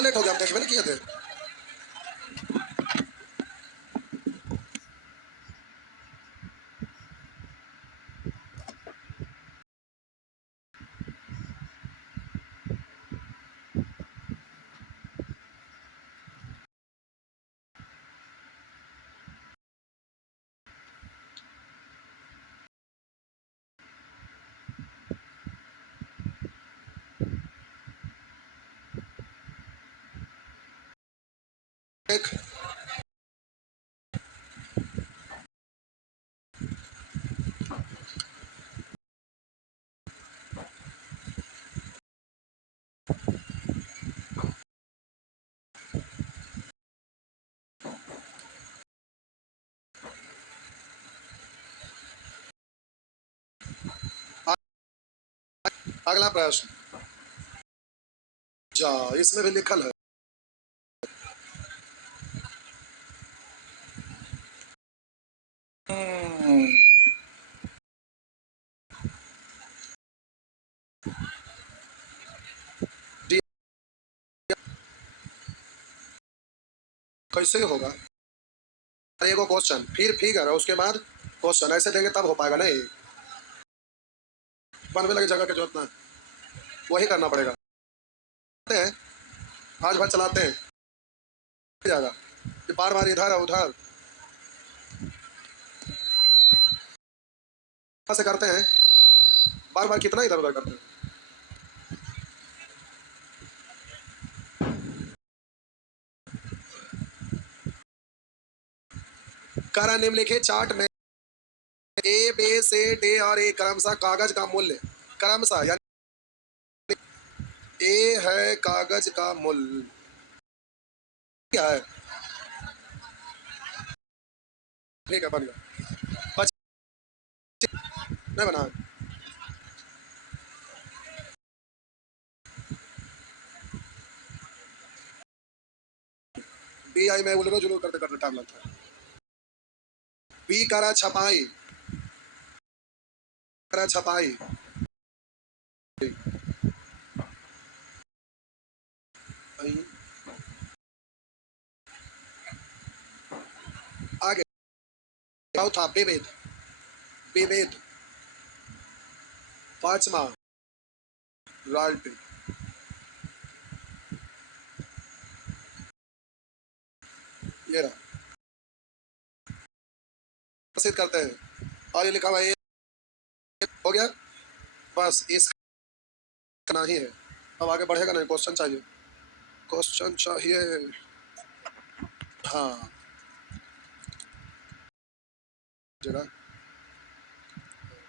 Late हो गया, हम देख मैंने किए थे। एक अगला प्रश्न, जा इसमें भी लिखल है। डी कैसे होगा? अरे एगो क्वेश्चन फिर फिगर है, उसके बाद क्वेश्चन, ऐसे देंगे तब हो पाएगा नहीं। बनने लगे जगह की जरूरत ना, वही करना पड़ेगा। हैं, आज भर चलाते हैं जाएगा, ये बार बार इधर है उधर से करते हैं, बार बार कितना इधर उधर करते हैं। करा निम्नलिखित चार्ट में ए बी सी डी और ए क्रमशः कागज का मूल्य, क्रमशः यानी ए है कागज का मूल्य क्या है? ठीक है, बन गया। नहीं बना? बी आई में उलझो जुलू करते करते टाइम लगता है। बी करा छपाई, करा छपाई, आगे चौथा विभेद, विभेद, पांचवा रॉयल्टी। ये रहा, प्रसिद्ध करते हैं और ये लिखा हुआ ये हो गया, बस इसका नहीं है। अब आगे बढ़ेगा नहीं, क्वेश्चन चाहिए, क्वेश्चन चाहिए। हाँ जरा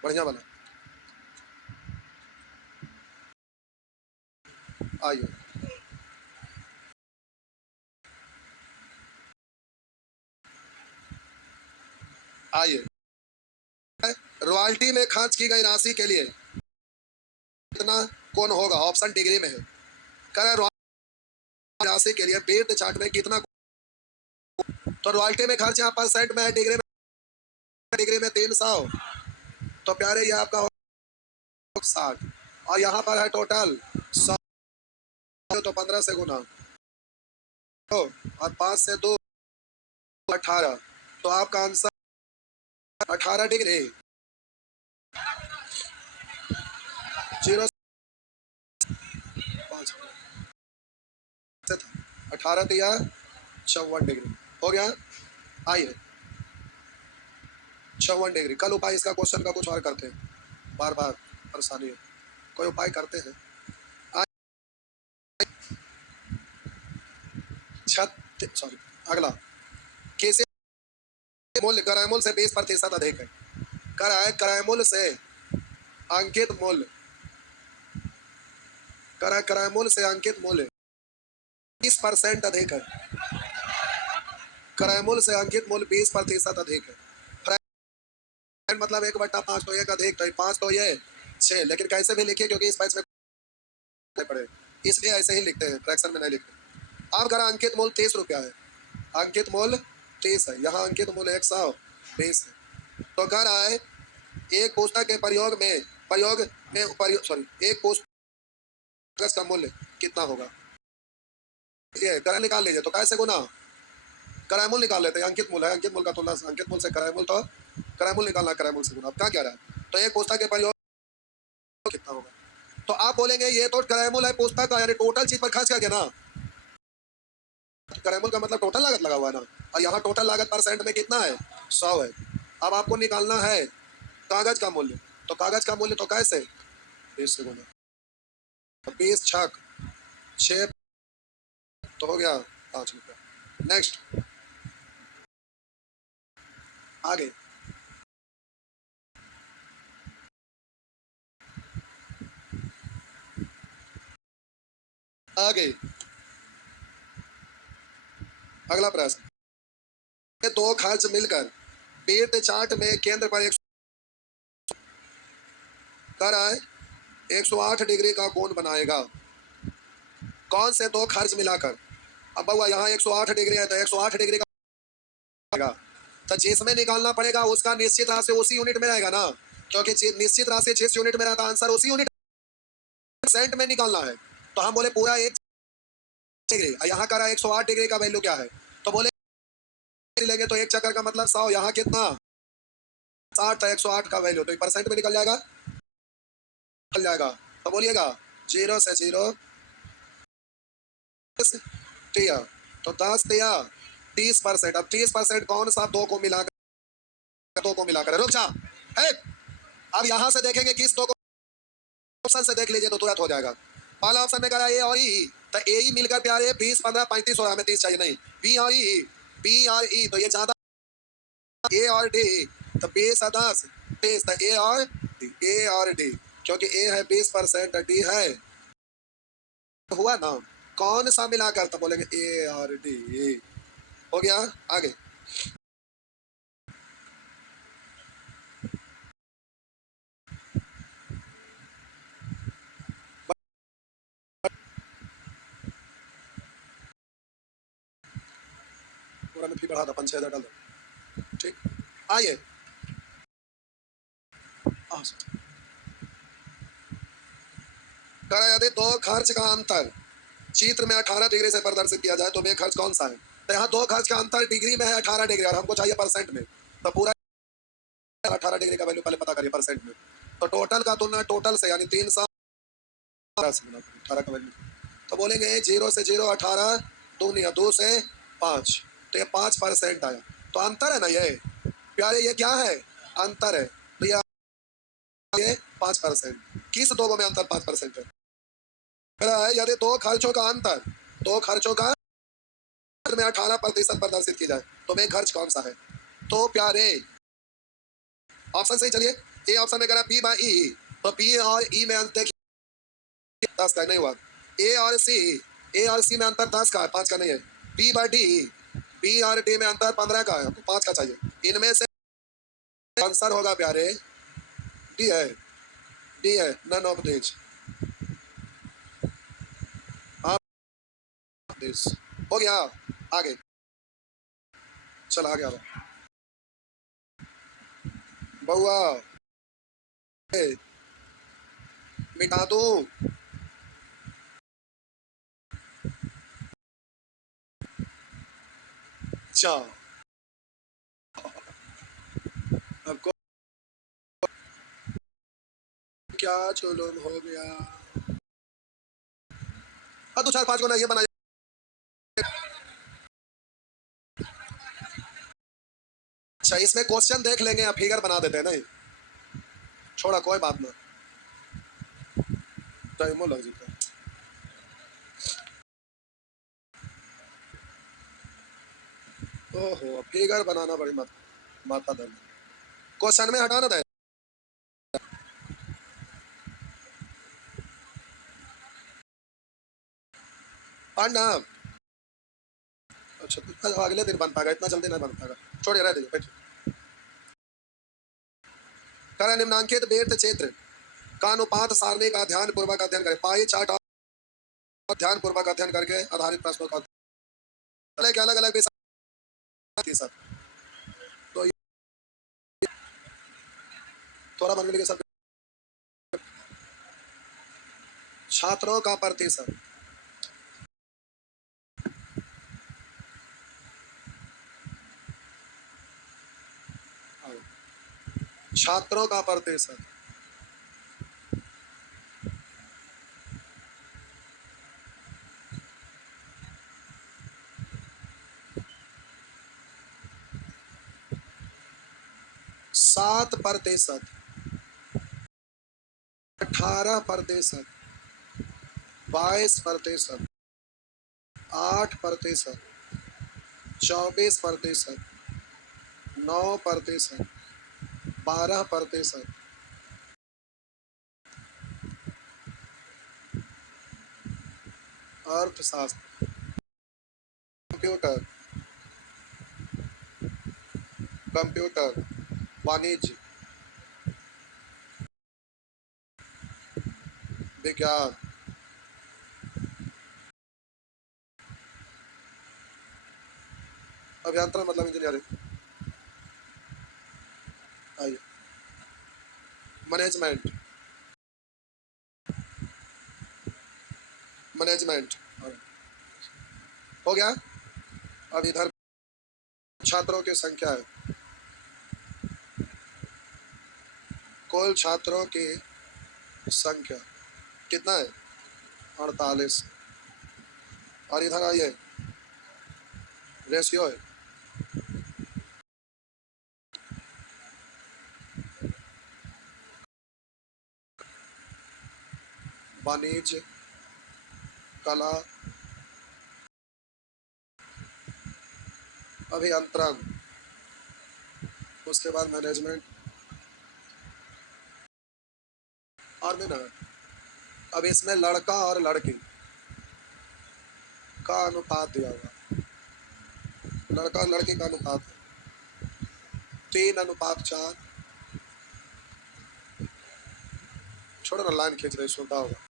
बढ़िया वाला, आइए आइए। रॉयल्टी में खर्च की गई राशि के लिए कितना कौन होगा? ऑप्शन डिग्री में है। कह रॉयल्टी राशि के लिए बेट चार्ट में कितना, तो रॉयल्टी में खर्च यहाँ परसेंट में है, डिग्री में 300, तो प्यारे ये आपका 60, और यहाँ पर है टोटल 100, तो 15 से गुना तो, और 5 से 2 18, तो आपका आंसर 18 डिग्री 0 5 18 दिया 54 डिग्री हो गया। आइए 54 डिग्री, कल उपाय इसका क्वेश्चन का कुछ और करते हैं, बार बार परेशानी है, कोई उपाय करते हैं। सॉरी, अगला, कैसे मूल्य क्रय मूल्य से 20% अधिक है? क्रय मूल्य से अंकित मूल्य, क्रय मूल्य से अंकित मूल्य 20% अधिक है, क्रय मूल्य से अंकित मूल्य 20% अधिक है। फ्रैक्शन मतलब 1/5, तो 1 अधिक, तो 5 तो ये 6, लेकिन कैसे भी लिखिए क्योंकि इस पैच में पड़े, इसलिए ऐसे ही लिखते हैं, फ्रैक्शन में नहीं लिखते। अब करा अंकित मूल्य 30 रुपया है, अंकित मूल्य 30 है, यहाँ अंकित मूल्य 120 है, तो कह रहा है एक पुस्तक के प्रयोग में सॉरी, एक पुस्तक का मूल्य कितना होगा? ये कराय निकाल लीजिए, तो कैसे गुना कराय मूल निकाल लेते हैं। अंकित मूल है, अंकित मूल का तुलना अंकित मूल से कराय मूल, तो कराय मूल निकालना, कराय मूल से गुना। अब क्या कह रहा है, तो एक पुस्तक के परियोग कितना होगा, तो आप बोलेंगे ये तो कराय मूल है पुस्तक का, यानी टोटल चीज पर खर्च करके ना, कराय मूल का मतलब टोटल लागत लगा हुआ है ना, और यहाँ टोटल लागत परसेंट में कितना है, 100 है। अब आपको निकालना है कागज का मूल्य, तो कागज का मूल्य तो कैसे, 20 से गुना, 20 छक 6 तो हो गया 5 रुपया। नेक्स्ट आगे, आगे अगला प्रश्न, ये दो खर्च मिलकर पेट चार्ट में केंद्र पर एक कर आए 108 डिग्री का कोण बनाएगा। कौन से दो खर्च मिलाकर, अब बउआ यहाँ 108 डिग्री है, तो 108 डिग्री का, तो जिसमें निकालना पड़ेगा उसका निश्चित राशि उसी यूनिट में रहेगा ना, क्योंकि निश्चित राशि जिस यूनिट में रहता आंसर उसी यूनिट सेंट में निकालना है। तो हम बोले पूरा 1 डिग्री, यहाँ करा 108 डिग्री का वैल्यू क्या है, तो बोले लेंगे तो एक चक्कर का मतलब 100, यहाँ कितना 60, 108 का वैल्यू तो परसेंट में निकल जाएगा, निकल जाएगा। तो बोलिएगा 0 से 0 टिया, तो 10 टिया 30%। अब 30% कौन सा दो को मिलाकर रुक जा है। अब यहां से देखेंगे किस दो को, ऑप्शन से देख लीजिए तो तुरंत हो जाएगा। पहला ऑप्शन में करा ए और ई, तो ए ई मिलकर प्यारे 20 15 35 हो रहा, हमें 30 चाहिए नहीं, बी और ई तो ये ज्यादा, ए और डी तो 20 और 10 30, तो ए और डी, क्योंकि ए है 20% डी है, हुआ ना, कौन सा मिलाकर, तो बोलेंगे ए और डी, हो गया। आगे पूरा में फी बढ़ा दो, 5-6 डाल दो, ठीक। आइए करा, यदि दो खर्च का अंतर चित्र में 18 डिग्री से प्रदर्शित किया जाए तो वे खर्च कौन सा है, तो यहाँ दो खर्च का अंतर डिग्री में है 18 डिग्री और हमको चाहिए परसेंट में, तो पूरा 18 डिग्री का वैल्यू पहले पता करिए परसेंट में, तो टोटल का तुलना टोटल से, यानी 300 18 का वैल्यू, तो बोलेंगे 0 से 0 18 दूनी 2 से 5, तो ये 5% आया, तो अंतर है ना ये प्यारे, ये क्या है अंतर है, तो ये 5%, किस दो में अंतर 5% है। यदि दो खर्चों का में 18% प्रदर्शित की जाए तो में खर्च कौन सा है, तो प्यारे ऑप्शन सही चलिए, ए ऑप्शन में करा बी बाई ई, तो बी और ई में अंतर 10 का नहीं हुआ, ए और सी में अंतर 10 का है, 5 का नहीं है, बी बाई डी, बी और डी में अंतर 15 का है, तो 5 का चाहिए, इनमें से आंसर होगा प्यारे डी है, डी है, नन ऑफ दिस, दिस हो गया। आगे चल आगे आओ बउआ, मिटा दू, अच्छा अब क्या चुलुम हो गया, हाँ 2 4 5 को ना ये बना, अच्छा इसमें क्वेश्चन देख लेंगे या फिगर बना देते हैं, नहीं छोड़ा कोई बात ना, टाइमो लग जाता, ओहो फिगर बनाना बड़ी माथा दर्द, क्वेश्चन में हटाना था पढ़ना, अच्छा तो अगले दिन बन पाएगा, इतना जल्दी नहीं बन पाएगा, छोड़िए रह दीजिए बैठिए। करा निम्नांकित बेट क्षेत्र का अनुपात सारणी का ध्यान पूर्वक अध्ययन करें, पाई चार्ट और ध्यान पूर्वक अध्ययन करके आधारित प्रश्नों का अलग अलग विषय सब, तो थोड़ा बन के सब छात्रों का प्रतिशत छात्रों का प्रतिशत, सात प्रतिशत, 18%, 22%, 8%, 24%, 9%, 12%, अर्थशास्त्र, कंप्यूटर, कंप्यूटर, वाणिज्य, विज्ञान, अभियंत्रण मतलब इंजीनियरिंग, आइए, मैनेजमेंट, मैनेजमेंट हो गया। अब इधर छात्रों की संख्या है, कुल छात्रों की संख्या कितना है? 48। और इधर आइए, रेशियो है, वाणिज्य, कला, अभियंत्रण, उसके बाद मैनेजमेंट और भी ना। अब इसमें लड़का और लड़की का अनुपात दिया हुआ, लड़का और लड़की का अनुपात 3:4। छोड़ो ना, लाइन खींच रही, सुनता होगा।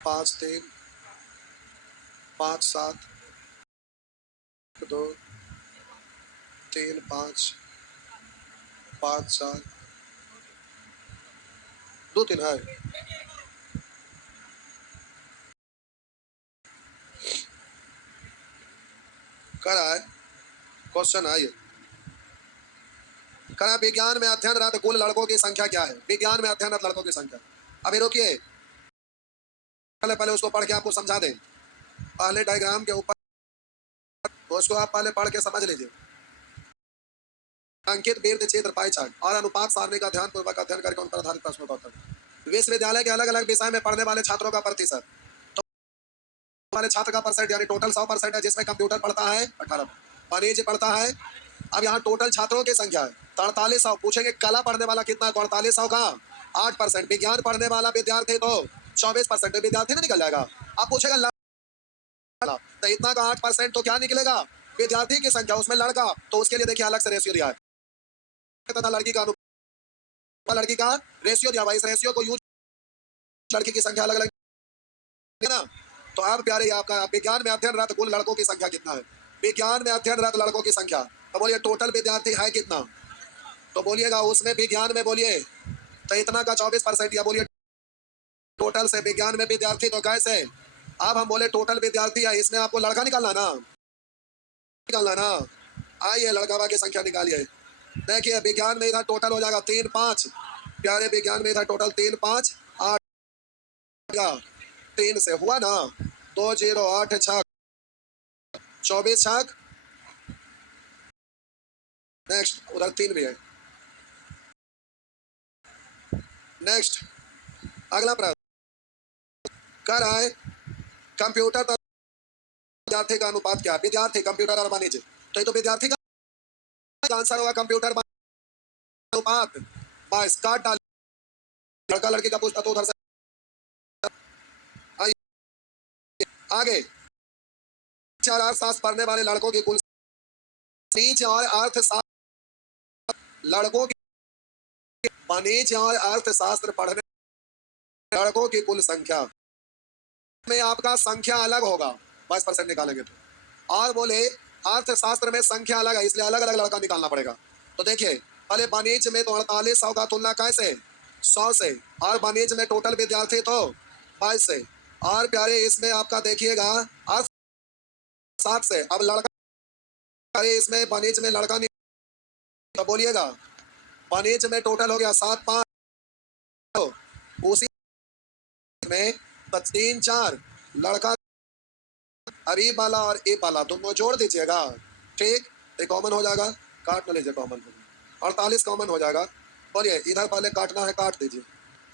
5-3, 5-7, 2, 3-5, 5-4, 2-3 है। करा है क्वेश्चन है ये, करा विज्ञान में अध्ययनरत कुल लड़कों की संख्या क्या है? विज्ञान में अध्ययनरत लड़कों की संख्या। अभी रोकिए, पहले उसको पढ़ के आपको समझा दें। पहले डायग्राम के ऊपर उसको आप पहले पढ़ के समझ लीजिए। अंकित दीर्घ क्षेत्र पाई चार्ट और अनुपात सारणी का ध्यान पूर्वक अध्ययन करके उन पर आधारित प्रश्नों का उत्तर। विश्वविद्यालय के अलग अलग विषय में पढ़ने वाले छात्रों का प्रतिशत, तो वाले छात्र का परसेंट यानी टोटल 100% है, जिसमें कंप्यूटर पढ़ता है 18, वाणिज्य पढ़ता है। अब यहाँ टोटल छात्रों की संख्या है 4300। पूछेंगे कला पढ़ने वाला कितना? 4300 का 8%। विज्ञान पढ़ने वाला विद्यार्थी तो 24%, विद्यार्थी नहीं निकल जाएगा। आप पूछेगा तो इतना का 8% तो क्या निकलेगा? विद्यार्थी की संख्या, उसमें लड़का, तो उसके लिए देखिए अलग से रेशियो दिया है, तथा लड़की का लड़की का रेशियो दिया हुआ। इस रेशियो को यूज, लड़की की संख्या अलग अलग है ना। तो अब प्यारे आपका विज्ञान में अध्ययनरत कुल लड़कों की संख्या कितना है? विज्ञान में अध्ययनरत लड़कों की संख्या, तो बोलिए टोटल विद्यार्थी है कितना? तो बोलिएगा उसमें विज्ञान में बोलिए तो इतना का 24%, या बोलिए टोटल से विज्ञान में विद्यार्थी तो कैसे? अब हम बोले टोटल विद्यार्थी है, इसमें आपको लड़का निकालना ना, निकालना ना। आइए लड़का की संख्या निकालिए। देखिए विज्ञान में इधर टोटल हो जाएगा 3-5, प्यारे विज्ञान में इधर टोटल 3-5 8, 3 से हुआ ना, 2-0-8-6, 24 नेक्स्ट, उधर 3 भी है। नेक्स्ट अगला प्रश्न कर रहा है कंप्यूटर तथा विद्यार्थी का अनुपात क्या है? विद्यार्थी, कंप्यूटर और वाणिज्य, तो ये तो विद्यार्थी का आंसर होगा कंप्यूटर अनुपात 22। काट डाल, लड़का लड़की का पूछता तो उधर से आगे। चार अर्थशास्त्र पढ़ने वाले लड़कों की कुल, वाणिज्य और अर्थशास्त्र लड़कों की, वाणिज्य और अर्थशास्त्र पढ़ने लड़कों की कुल संख्या में आपका संख्या अलग होगा, 22% निकालेंगे तो। और बोले अर्थशास्त्र में संख्या अलग है, इसलिए अलग अलग लड़का निकालना पड़ेगा। तो देखिए पहले वाणिज्य में तो 4800 का तुलना कैसे? 100 से, और वाणिज्य में टोटल विद्यार्थी तो 22 से, और प्यारे इसमें आपका देखिएगा 7 से। अब लड़का अरे इसमें बनीच में लड़का नहीं, तो बोलिएगा बनीच में टोटल हो गया 7 5, उसी में 3 4 लड़का, अरे वाला और ए वाला दोनों जोड़ दीजिएगा, ठीक, ये कॉमन हो जाएगा, काट न लीजिए कॉमन, 48 कॉमन हो जाएगा। बोलिए इधर पहले काटना है, काट दीजिए,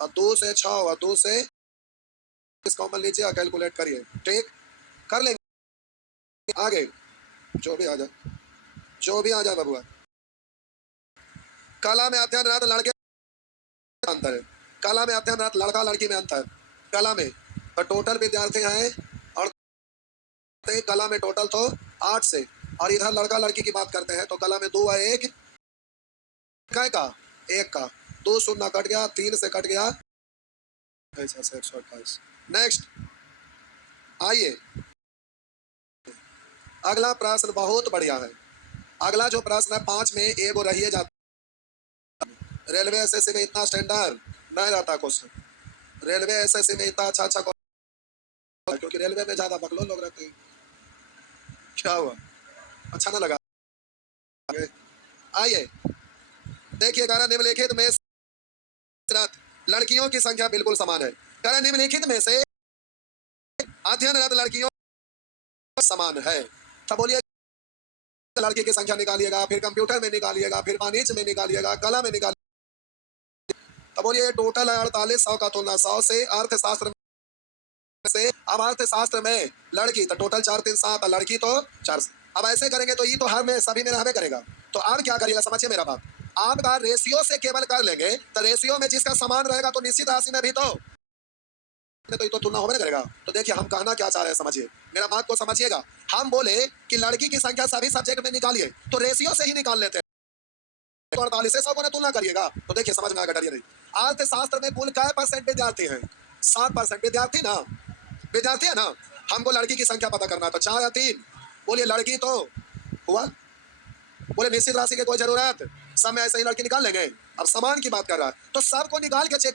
और 2 से 6 और 2 से इस कॉमन लीजिए और कैलकुलेट करिए, ठीक, कर लेंगे आगे, जो भी आ जाए, जो भी आ जाए बबुआ। कला में अध्ययन रत लड़के अंतर है, कला में अध्ययन रत लड़का लड़की में अंतर, कला में तो टोटल विद्यार्थी हैं, और कला में टोटल तो 8 से, और इधर लड़का लड़की की बात करते हैं तो कला में 2 है, 1 का 1 का 2 शून्य कट गया, 3 से कट गया, ऐसा से 128। नेक्स्ट आइए, अगला प्रश्न बहुत बढ़िया है। अगला जो प्रश्न है 5 में एगो रहिए जाता, रेलवे एसएससी में इतना स्टैंडर्ड नहीं रहता क्वेश्चन, रेलवे एसएससी में इतना अच्छा क्वेश्चन, क्योंकि रेलवे में ज्यादा बकलोल लोग रहते हैं। क्या हुआ, अच्छा ना लगा? आइए देखिए, कारण निम्नलिखित में लड़कियों की संख्या बिल्कुल समान है, कारण निम्नलिखित में से अध्ययनरत लड़कियों समान है, तो बोलिए लड़की की संख्या निकालिएगा, फिर कंप्यूटर में निकालिएगा, फिर वाणिज्य में निकालिएगा, कला में निकालिएगा, तो बोलिए टोटल है 4800 का तुलना 100 से, अर्थशास्त्र से, अब अर्थशास्त्र में लड़की तो टोटल 4 3 7, लड़की तो 4 से। अब ऐसे करेंगे तो ये तो हर में सभी में रहने करेगा, तो आप क्या करिएगा समझिए मेरा बात, आपका रेशियो से केवल कर लेंगे, तो रेशियो में जिसका समान रहेगा तो निश्चित राशि में भी तो ये तो तुलना होने करेगा। तो देखिए हम कहना क्या चाह रहे हैं, समझिए मेरा बात को समझिएगा, हम बोले कि लड़की की संख्या सभी सब्जेक्ट में निकालिए, तो रेशियो से ही निकाल लेते हैं, 48 से 100 को तुलना करिएगा, तो देखिए समझ में आएगा, डरिए नहीं। अर्थशास्त्र में कुल क्या % विद्यार्थी हैं? 7% विद्यार्थी ना, विद्यार्थी है ना, हमको लड़की की संख्या पता करना है, तो 4 या 3, बोलिए लड़की तो हुआ, बोले निश्चित राशि की कोई जरूरत, सब में ऐसे ही लड़की निकाल लेंगे। अब समान की बात कर रहा है तो सबको निकाल के चेक,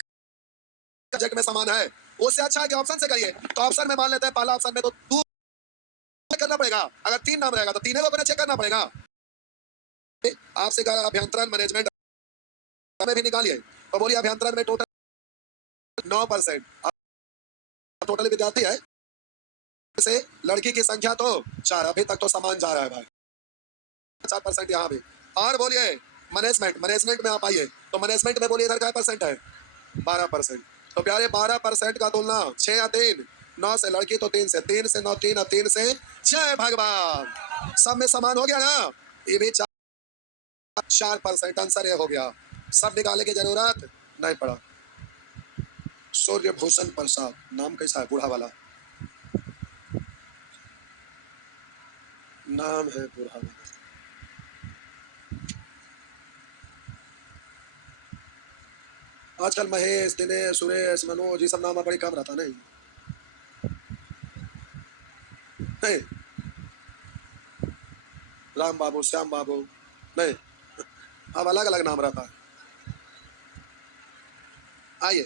सब्जेक्ट में समान है, उससे अच्छा है कि ऑप्शन से करिए, तो ऑप्शन में मान लेते हैं, पहला ऑप्शन में तो 2 करना पड़ेगा, अगर 3 नाम रहेगा तो तीनों को चेक करना पड़ेगा। आपसे कहा अभियंत्रण मैनेजमेंट में भी निकालिए, तो बोलिए अभियंत्रण में टोटल 9%, टोटल विद्यार्थी है से लड़की की संख्या तो 4, अभी तक तो समान जा रहा है भाई, 4% यहाँ भी। और बोलिए मैनेजमेंट, मैनेजमेंट में आप आइए, तो मैनेजमेंट में बोलिए इधर क्या % है? 12%, तो प्यारे 12% का तुलना 6 या 3, 9 से लड़की तो 3 से, 3 से 9 3 और 3 से 6, भगवान सब में समान हो गया ना, ये भी 4% आंसर ये हो गया, सब निकालने की जरूरत नहीं पड़ा। सूर्य भूषण प्रसाद नाम कैसा है, बूढ़ा वाला नाम है, बूढ़ा वाला। आजकल महेश, दिनेश, सुरेश, मनोज, ये सब नाम बड़ी कम रहता नहीं, नहीं राम बाबू, श्याम बाबू, नहीं, अब अलग अलग नाम रहता है। आइए,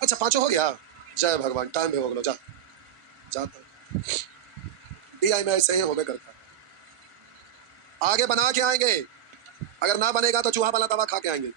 अच्छा 5 हो गया, जय भगवान, टाइम भी हो गया, जा जाता DI में ऐसे ही होबे करता, आगे बना के आएंगे, अगर ना बनेगा तो चूहा वाला दवा खा के आएंगे।